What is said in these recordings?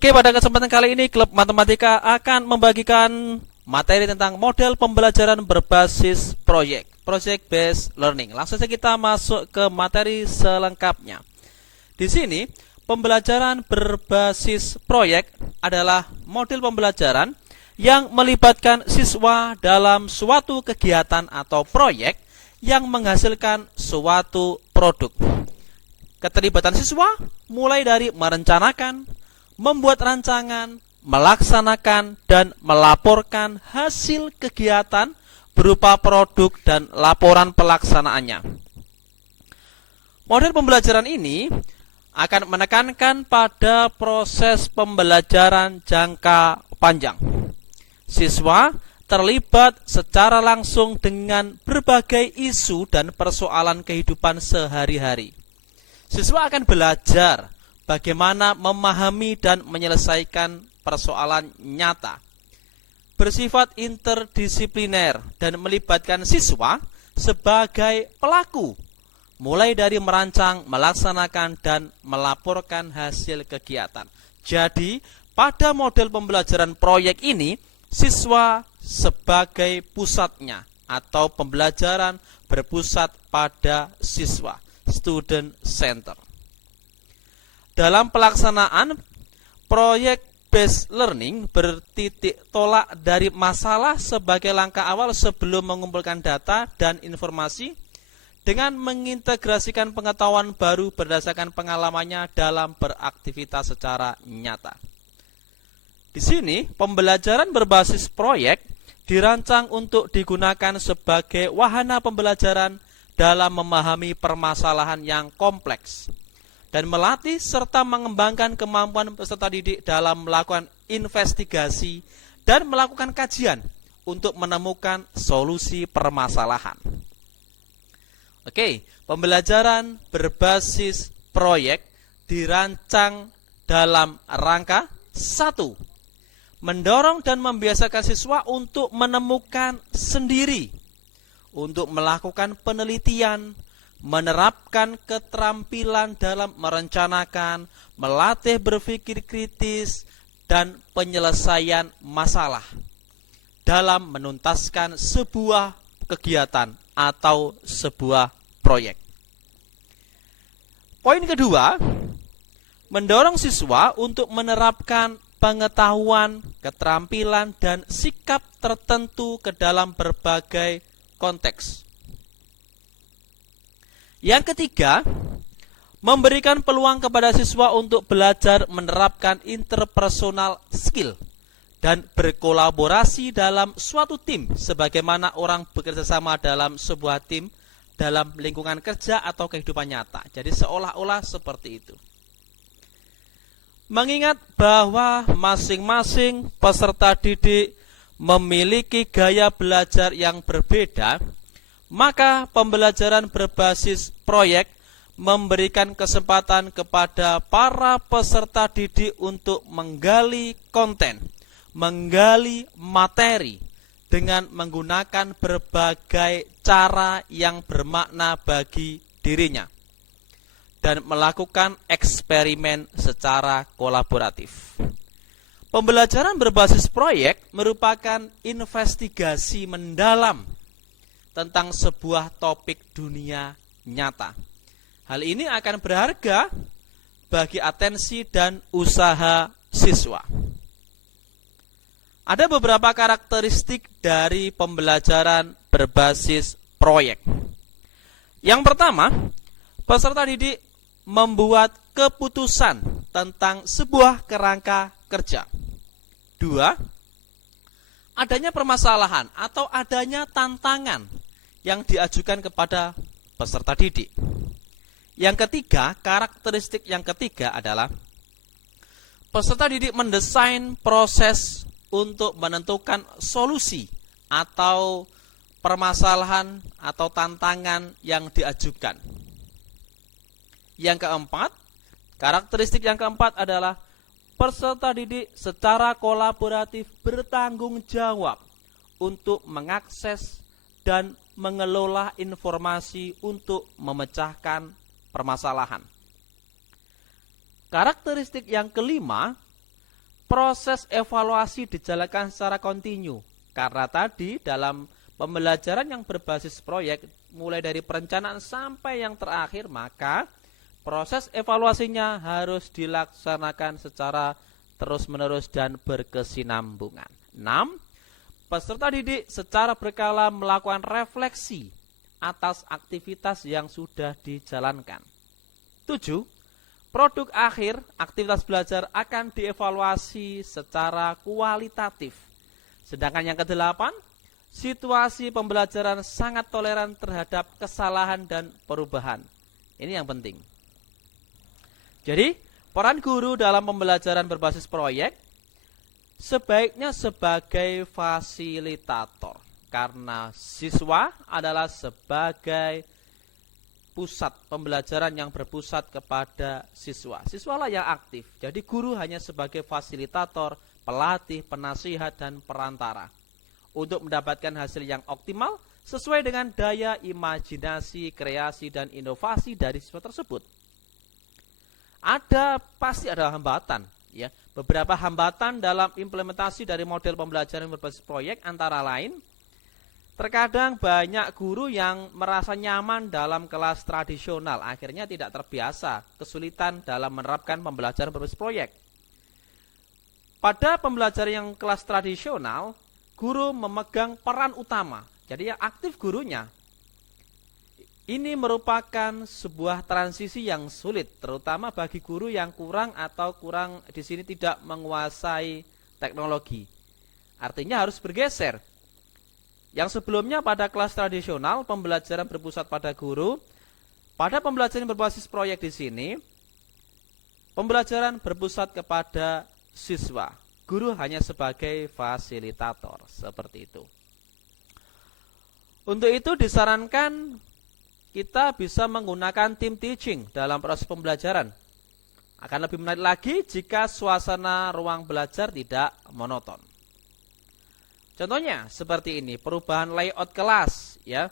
Oke, pada kesempatan kali ini Klub Matematika akan membagikan materi tentang model pembelajaran berbasis proyek, project based learning. Langsung saja kita masuk ke materi selengkapnya. Di sini, pembelajaran berbasis proyek adalah model pembelajaran yang melibatkan siswa dalam suatu kegiatan atau proyek yang menghasilkan suatu produk. Keterlibatan siswa mulai dari merencanakan, membuat rancangan, melaksanakan, dan melaporkan hasil kegiatan berupa produk dan laporan pelaksanaannya. Model pembelajaran ini akan menekankan pada proses pembelajaran jangka panjang. Siswa terlibat secara langsung dengan berbagai isu dan persoalan kehidupan sehari-hari. Siswa akan belajar bagaimana memahami dan menyelesaikan persoalan nyata, bersifat interdisipliner dan melibatkan siswa sebagai pelaku, mulai dari merancang, melaksanakan, dan melaporkan hasil kegiatan. Jadi, pada model pembelajaran proyek ini, siswa sebagai pusatnya atau pembelajaran berpusat pada siswa, student center. Dalam pelaksanaan, proyek based learning bertitik tolak dari masalah sebagai langkah awal sebelum mengumpulkan data dan informasi dengan mengintegrasikan pengetahuan baru berdasarkan pengalamannya dalam beraktivitas secara nyata. Di sini, pembelajaran berbasis proyek dirancang untuk digunakan sebagai wahana pembelajaran dalam memahami permasalahan yang kompleks dan melatih serta mengembangkan kemampuan peserta didik dalam melakukan investigasi dan melakukan kajian untuk menemukan solusi permasalahan. Oke, pembelajaran berbasis proyek dirancang dalam rangka 1. Mendorong dan membiasakan siswa untuk menemukan sendiri, untuk melakukan penelitian, menerapkan keterampilan dalam merencanakan, melatih berpikir kritis, dan penyelesaian masalah dalam menuntaskan sebuah kegiatan atau sebuah proyek. Poin kedua, mendorong siswa untuk menerapkan pengetahuan, keterampilan, dan sikap tertentu ke dalam berbagai konteks. Yang ketiga, memberikan peluang kepada siswa untuk belajar menerapkan interpersonal skill dan berkolaborasi dalam suatu tim sebagaimana orang bekerja sama dalam sebuah tim dalam lingkungan kerja atau kehidupan nyata. Jadi seolah-olah seperti itu. Mengingat bahwa masing-masing peserta didik memiliki gaya belajar yang berbeda, maka pembelajaran berbasis proyek memberikan kesempatan kepada para peserta didik untuk menggali konten, menggali materi dengan menggunakan berbagai cara yang bermakna bagi dirinya dan melakukan eksperimen secara kolaboratif. Pembelajaran berbasis proyek merupakan investigasi mendalam tentang sebuah topik dunia nyata. Hal ini akan berharga bagi atensi dan usaha siswa. Ada beberapa karakteristik dari pembelajaran berbasis proyek. Yang pertama, peserta didik membuat keputusan tentang sebuah kerangka kerja. 2. Adanya permasalahan atau adanya tantangan yang diajukan kepada peserta didik. Yang ketiga, karakteristik yang ketiga adalah peserta didik mendesain proses untuk menentukan solusi atau permasalahan atau tantangan yang diajukan. Yang keempat, karakteristik yang keempat adalah peserta didik secara kolaboratif bertanggung jawab untuk mengakses dan mengelola informasi untuk memecahkan permasalahan. Karakteristik yang kelima, proses evaluasi dijalankan secara kontinu. Karena tadi dalam pembelajaran yang berbasis proyek, mulai dari perencanaan sampai yang terakhir, maka proses evaluasinya harus dilaksanakan secara terus-menerus dan berkesinambungan. 6. Peserta didik secara berkala melakukan refleksi atas aktivitas yang sudah dijalankan. 7. Produk akhir aktivitas belajar akan dievaluasi secara kualitatif. Sedangkan yang ke-8, situasi pembelajaran sangat toleran terhadap kesalahan dan perubahan. Ini yang penting. Jadi, peran guru dalam pembelajaran berbasis proyek sebaiknya sebagai fasilitator, karena siswa adalah sebagai pusat pembelajaran yang berpusat kepada siswa. Siswalah yang aktif, jadi guru hanya sebagai fasilitator, pelatih, penasihat, dan perantara untuk mendapatkan hasil yang optimal sesuai dengan daya imajinasi, kreasi, dan inovasi dari siswa tersebut. Pasti ada hambatan, ya. Beberapa hambatan dalam implementasi dari model pembelajaran berbasis proyek antara lain, terkadang banyak guru yang merasa nyaman dalam kelas tradisional, akhirnya tidak terbiasa, kesulitan dalam menerapkan pembelajaran berbasis proyek. Pada pembelajaran yang kelas tradisional, guru memegang peran utama, jadi yang aktif gurunya. Ini merupakan sebuah transisi yang sulit, terutama bagi guru yang kurang di sini tidak menguasai teknologi. Artinya harus bergeser. Yang sebelumnya pada kelas tradisional, pembelajaran berpusat pada guru. Pada pembelajaran berbasis proyek di sini, pembelajaran berpusat kepada siswa. Guru hanya sebagai fasilitator, seperti itu. Untuk itu disarankan kita bisa menggunakan tim teaching dalam proses pembelajaran. Akan lebih menarik lagi jika suasana ruang belajar tidak monoton. Contohnya seperti ini, perubahan layout kelas, ya.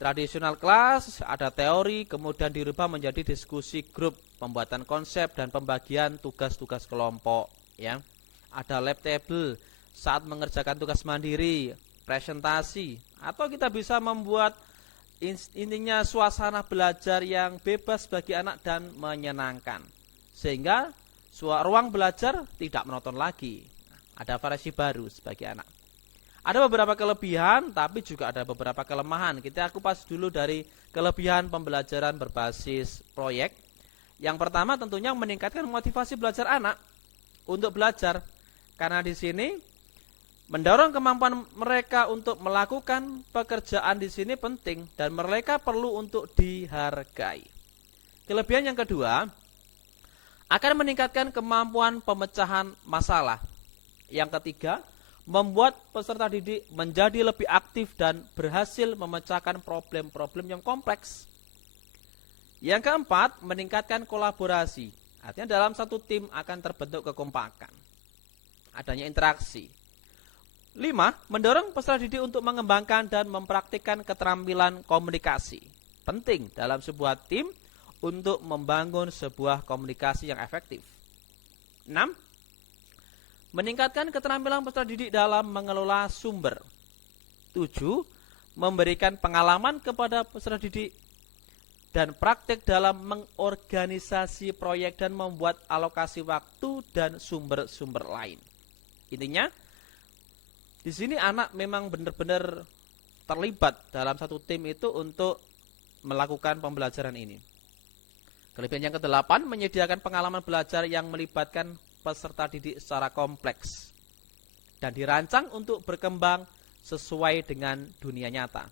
Tradisional kelas ada teori, kemudian dirubah menjadi diskusi grup, pembuatan konsep dan pembagian tugas-tugas kelompok, ya. Ada lab table saat mengerjakan tugas mandiri, presentasi, atau kita bisa membuat intinya suasana belajar yang bebas bagi anak dan menyenangkan, sehingga ruang belajar tidak monoton lagi. Ada variasi baru sebagai anak. Ada beberapa kelebihan, tapi juga ada beberapa kelemahan. Kita kupas dulu dari kelebihan pembelajaran berbasis proyek. Yang pertama tentunya meningkatkan motivasi belajar anak untuk belajar, karena di sini mendorong kemampuan mereka untuk melakukan pekerjaan di sini penting dan mereka perlu untuk dihargai. Kelebihan yang kedua, akan meningkatkan kemampuan pemecahan masalah. Yang ketiga, membuat peserta didik menjadi lebih aktif dan berhasil memecahkan problem-problem yang kompleks. Yang keempat, meningkatkan kolaborasi. Artinya dalam satu tim akan terbentuk kekompakan. Adanya interaksi. 5. Mendorong peserta didik untuk mengembangkan dan mempraktikkan keterampilan komunikasi. Penting dalam sebuah tim untuk membangun sebuah komunikasi yang efektif. 6. Meningkatkan keterampilan peserta didik dalam mengelola sumber. 7. Memberikan pengalaman kepada peserta didik dan praktek dalam mengorganisasi proyek dan membuat alokasi waktu dan sumber-sumber lain. Intinya, di sini anak memang benar-benar terlibat dalam satu tim itu untuk melakukan pembelajaran ini. Kelebihan yang ke-8, menyediakan pengalaman belajar yang melibatkan peserta didik secara kompleks dan dirancang untuk berkembang sesuai dengan dunia nyata.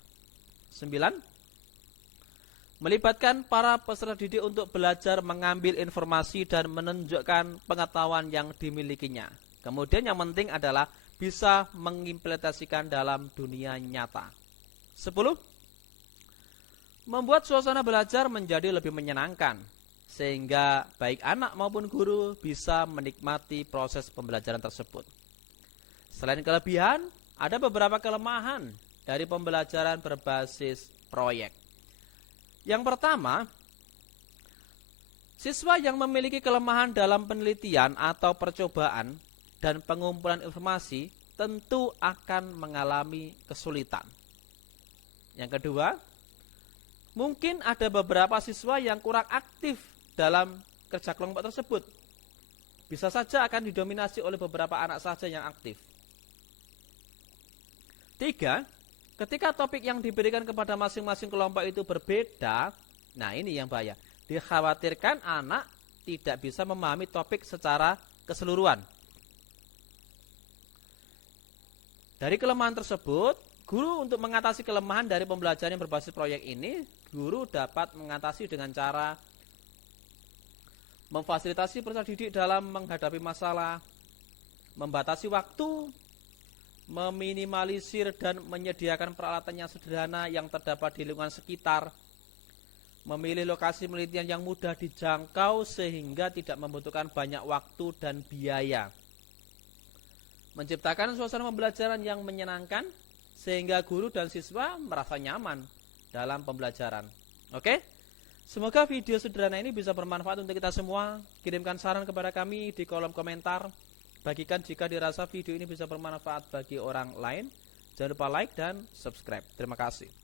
9. Melibatkan para peserta didik untuk belajar mengambil informasi dan menunjukkan pengetahuan yang dimilikinya. Kemudian yang penting adalah bisa mengimplementasikan dalam dunia nyata. 10. Membuat suasana belajar menjadi lebih menyenangkan, sehingga baik anak maupun guru bisa menikmati proses pembelajaran tersebut. Selain kelebihan, ada beberapa kelemahan dari pembelajaran berbasis proyek. Yang pertama, Siswa yang memiliki kelemahan dalam penelitian atau percobaan dan pengumpulan informasi tentu akan mengalami kesulitan. Yang kedua, mungkin ada beberapa siswa yang kurang aktif dalam kerja kelompok tersebut. Bisa saja akan didominasi oleh beberapa anak saja yang aktif. 3. Ketika topik yang diberikan kepada masing-masing kelompok itu berbeda, nah ini yang bahaya. Dikhawatirkan anak tidak bisa memahami topik secara keseluruhan. Dari kelemahan tersebut, guru untuk mengatasi kelemahan dari pembelajaran yang berbasis proyek ini, guru dapat mengatasi dengan cara memfasilitasi peserta didik dalam menghadapi masalah, membatasi waktu, meminimalisir dan menyediakan peralatan yang sederhana yang terdapat di lingkungan sekitar, memilih lokasi penelitian yang mudah dijangkau sehingga tidak membutuhkan banyak waktu dan biaya, menciptakan suasana pembelajaran yang menyenangkan sehingga guru dan siswa merasa nyaman dalam pembelajaran. Oke? Semoga video sederhana ini bisa bermanfaat untuk kita semua. Kirimkan saran kepada kami di kolom komentar. Bagikan jika dirasa video ini bisa bermanfaat bagi orang lain. Jangan lupa like dan subscribe. Terima kasih.